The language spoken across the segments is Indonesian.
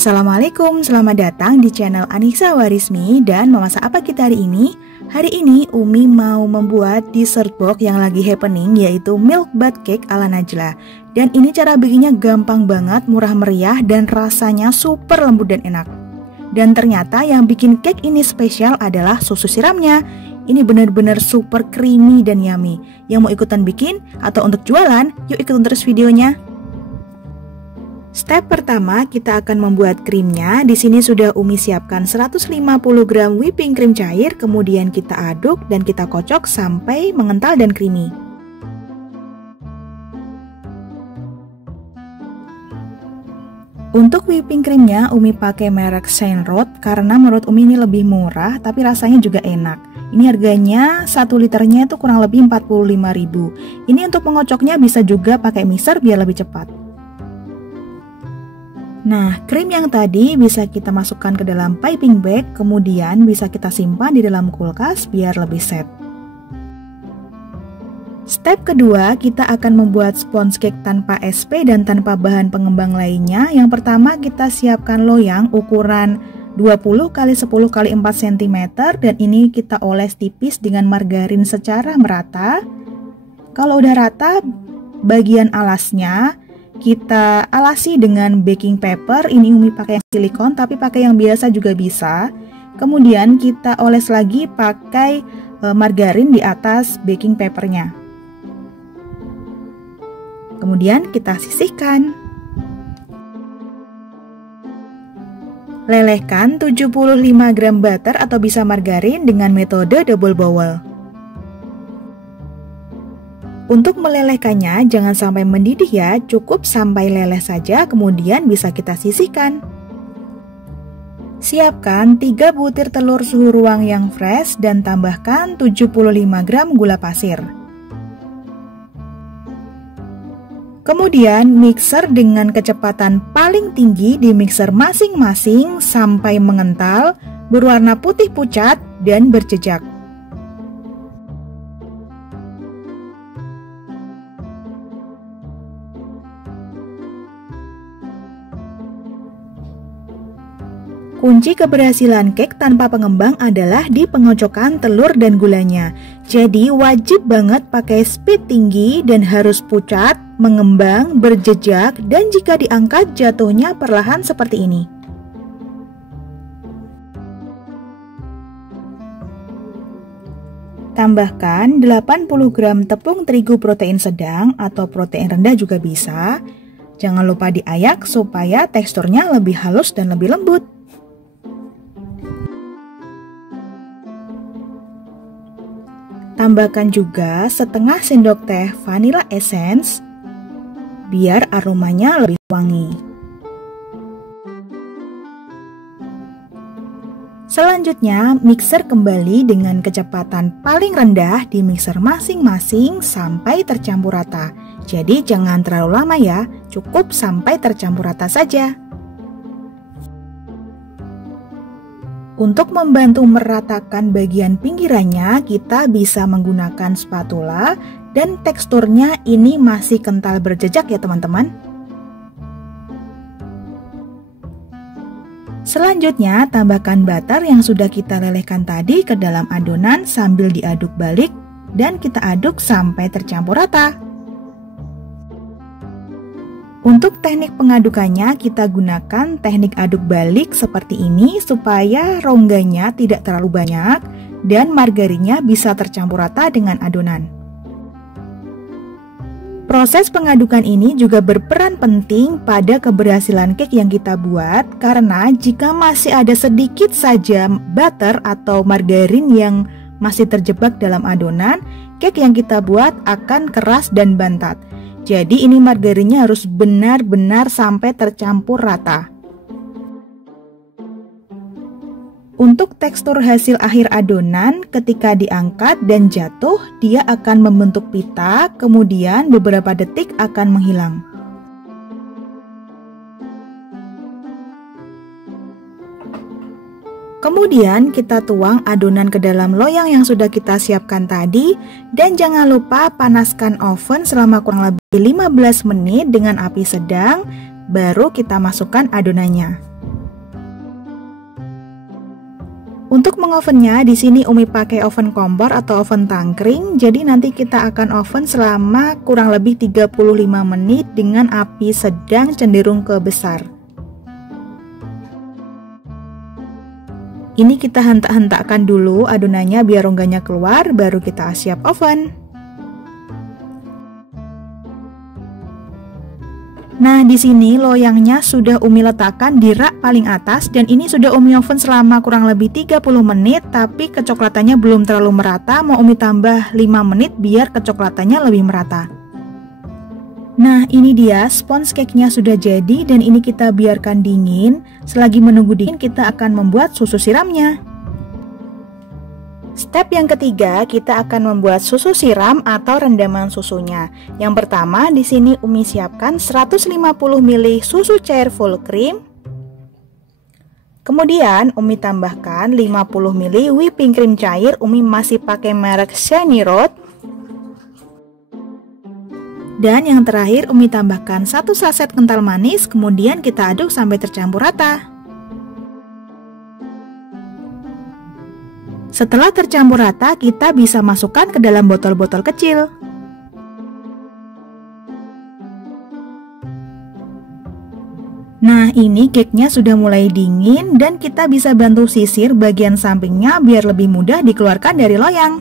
Assalamualaikum, selamat datang di channel Anissa Warismi. Dan memasak apa kita hari ini? Hari ini Umi mau membuat dessert box yang lagi happening, yaitu milk bath cake ala Najla. Dan ini cara bikinnya gampang banget, murah meriah, dan rasanya super lembut dan enak. Dan ternyata yang bikin cake ini spesial adalah susu siramnya. Ini benar-benar super creamy dan yummy. Yang mau ikutan bikin atau untuk jualan, yuk ikutin terus videonya. Step pertama, kita akan membuat krimnya. Di sini sudah Umi siapkan 150 gram whipping cream cair, kemudian kita aduk dan kita kocok sampai mengental dan creamy. Untuk whipping creamnya Umi pakai merek Saint Rose karena menurut Umi ini lebih murah tapi rasanya juga enak. Ini harganya 1 liternya itu kurang lebih 45.000. Ini untuk mengocoknya bisa juga pakai mixer biar lebih cepat. Nah, krim yang tadi bisa kita masukkan ke dalam piping bag, kemudian bisa kita simpan di dalam kulkas biar lebih set. Step kedua, kita akan membuat sponge cake tanpa SP dan tanpa bahan pengembang lainnya. Yang pertama, kita siapkan loyang ukuran 20 x 10 x 4 cm dan ini kita oles tipis dengan margarin secara merata. Kalau udah rata, bagian alasnya kita alasi dengan baking paper. Ini Umi pakai yang silikon tapi pakai yang biasa juga bisa. Kemudian kita oles lagi pakai margarin di atas baking papernya. Kemudian kita sisihkan. Lelehkan 75 gram butter atau bisa margarin dengan metode double boil. Untuk melelehkannya jangan sampai mendidih ya, cukup sampai leleh saja, kemudian bisa kita sisihkan. Siapkan 3 butir telur suhu ruang yang fresh dan tambahkan 75 gram gula pasir. Kemudian mixer dengan kecepatan paling tinggi di mixer masing-masing sampai mengental, berwarna putih pucat dan berjejak. Kunci keberhasilan cake tanpa pengembang adalah di pengocokan telur dan gulanya. Jadi wajib banget pakai speed tinggi dan harus pucat, mengembang, berjejak, dan jika diangkat jatuhnya perlahan seperti ini. Tambahkan 80 gram tepung terigu protein sedang atau protein rendah juga bisa. Jangan lupa diayak supaya teksturnya lebih halus dan lebih lembut. Tambahkan juga setengah sendok teh vanilla essence biar aromanya lebih wangi. Selanjutnya, mixer kembali dengan kecepatan paling rendah di mixer masing-masing sampai tercampur rata. Jadi jangan terlalu lama ya, cukup sampai tercampur rata saja. Untuk membantu meratakan bagian pinggirannya, kita bisa menggunakan spatula dan teksturnya ini masih kental berjejak ya teman-teman. Selanjutnya, tambahkan butter yang sudah kita lelehkan tadi ke dalam adonan sambil diaduk balik dan kita aduk sampai tercampur rata. Untuk teknik pengadukannya kita gunakan teknik aduk balik seperti ini supaya rongganya tidak terlalu banyak dan margarinnya bisa tercampur rata dengan adonan. Proses pengadukan ini juga berperan penting pada keberhasilan cake yang kita buat karena jika masih ada sedikit saja butter atau margarin yang masih terjebak dalam adonan, cake yang kita buat akan keras dan bantat. Jadi ini margarinnya harus benar-benar sampai tercampur rata. Untuk tekstur hasil akhir adonan ketika diangkat dan jatuh, dia akan membentuk pita, kemudian beberapa detik akan menghilang. Kemudian kita tuang adonan ke dalam loyang yang sudah kita siapkan tadi dan jangan lupa panaskan oven selama kurang lebih 15 menit dengan api sedang, baru kita masukkan adonannya. Untuk mengovennya, di sini Umi pakai oven kompor atau oven tangkring. Jadi nanti kita akan oven selama kurang lebih 35 menit dengan api sedang cenderung ke besar. Ini kita hentak-hentakkan dulu adonannya biar rongganya keluar, baru kita siap oven. Nah, di sini loyangnya sudah Umi letakkan di rak paling atas dan ini sudah Umi oven selama kurang lebih 30 menit, tapi kecoklatannya belum terlalu merata. Mau Umi tambah 5 menit biar kecoklatannya lebih merata. Nah, ini dia sponge cake-nya sudah jadi dan ini kita biarkan dingin. Selagi menunggu dingin, kita akan membuat susu siramnya. Step yang ketiga, kita akan membuat susu siram atau rendaman susunya. Yang pertama, di sini Umi siapkan 150 ml susu cair full cream. Kemudian Umi tambahkan 50 ml whipping cream cair. Umi masih pakai merek Shiny Road. Dan yang terakhir Umi tambahkan 1 saset kental manis, kemudian kita aduk sampai tercampur rata. Setelah tercampur rata, kita bisa masukkan ke dalam botol-botol kecil. Nah, ini cake-nya sudah mulai dingin dan kita bisa bantu sisir bagian sampingnya biar lebih mudah dikeluarkan dari loyang.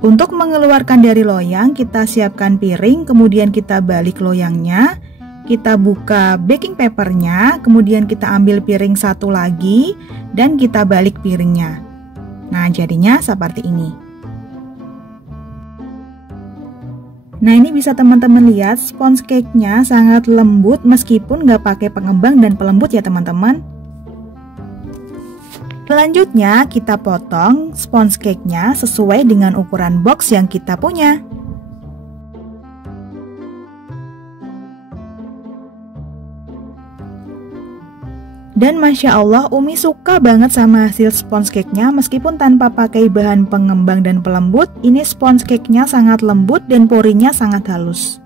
Untuk mengeluarkan dari loyang, kita siapkan piring, kemudian kita balik loyangnya, kita buka baking papernya, kemudian kita ambil piring satu lagi, dan kita balik piringnya. Nah, jadinya seperti ini. Nah, ini bisa teman-teman lihat, sponge cake-nya sangat lembut meskipun nggak pakai pengembang dan pelembut ya teman-teman. Selanjutnya kita potong sponge cake-nya sesuai dengan ukuran box yang kita punya. Dan Masya Allah, Umi suka banget sama hasil sponge cake-nya meskipun tanpa pakai bahan pengembang dan pelembut. Ini sponge cake-nya sangat lembut dan porinya sangat halus.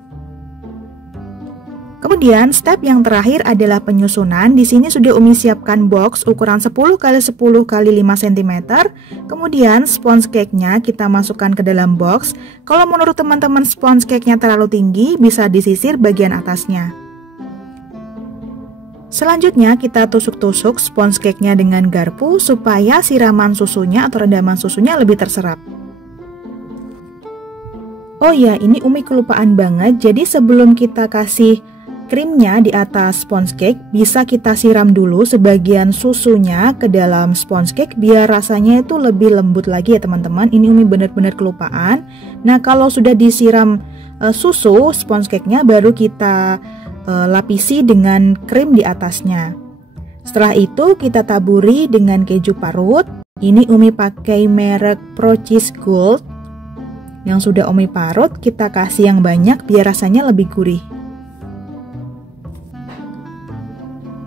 Kemudian step yang terakhir adalah penyusunan. Di sini sudah Umi siapkan box ukuran 10 x 10 x 5 cm. Kemudian sponge cake-nya kita masukkan ke dalam box. Kalau menurut teman-teman sponge cake-nya terlalu tinggi, bisa disisir bagian atasnya. Selanjutnya kita tusuk-tusuk sponge cake-nya dengan garpu supaya siraman susunya atau rendaman susunya lebih terserap. Oh ya, ini Umi kelupaan banget. Jadi sebelum kita kasih krimnya di atas sponge cake, bisa kita siram dulu sebagian susunya ke dalam sponge cake biar rasanya itu lebih lembut lagi ya teman-teman. Ini Umi benar-benar kelupaan. Nah, kalau sudah disiram susu sponge cake-nya, baru kita lapisi dengan krim di atasnya. Setelah itu kita taburi dengan keju parut. Ini Umi pakai merek Pro Cheese Gold yang sudah Umi parut. Kita kasih yang banyak biar rasanya lebih gurih.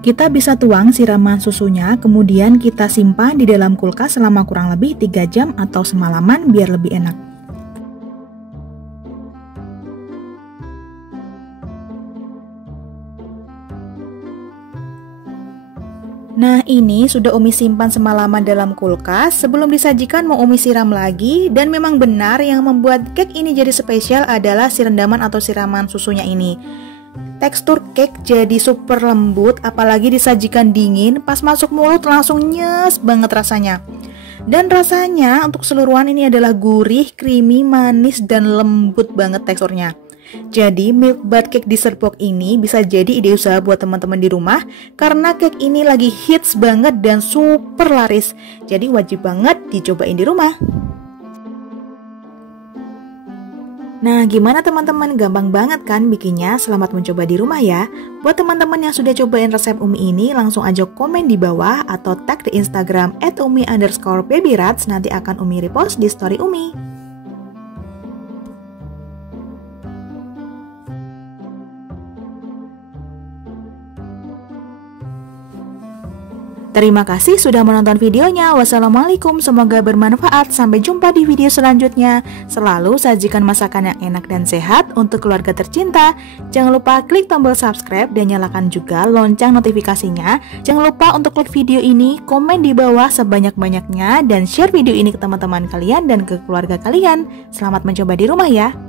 Kita bisa tuang siraman susunya, kemudian kita simpan di dalam kulkas selama kurang lebih 3 jam atau semalaman biar lebih enak. Nah, ini sudah Umi simpan semalaman dalam kulkas. Sebelum disajikan mau Umi siram lagi. Dan memang benar yang membuat cake ini jadi spesial adalah si rendaman atau siraman susunya ini. Tekstur cake jadi super lembut, apalagi disajikan dingin, pas masuk mulut langsung nyes banget rasanya. Dan rasanya untuk keseluruhan ini adalah gurih, creamy, manis, dan lembut banget teksturnya. Jadi milk bud cake dessert box ini bisa jadi ide usaha buat teman-teman di rumah karena cake ini lagi hits banget dan super laris. Jadi wajib banget dicobain di rumah. Nah, gimana teman-teman? Gampang banget kan bikinnya? Selamat mencoba di rumah ya. Buat teman-teman yang sudah cobain resep Umi ini, langsung aja komen di bawah atau tag di Instagram @umi_babyrats. Nanti akan Umi repost di story Umi. Terima kasih sudah menonton videonya. Wassalamualaikum, semoga bermanfaat. Sampai jumpa di video selanjutnya. Selalu sajikan masakan yang enak dan sehat untuk keluarga tercinta. Jangan lupa klik tombol subscribe dan nyalakan juga lonceng notifikasinya. Jangan lupa untuk like video ini, komen di bawah sebanyak-banyaknya, dan share video ini ke teman-teman kalian dan ke keluarga kalian. Selamat mencoba di rumah ya.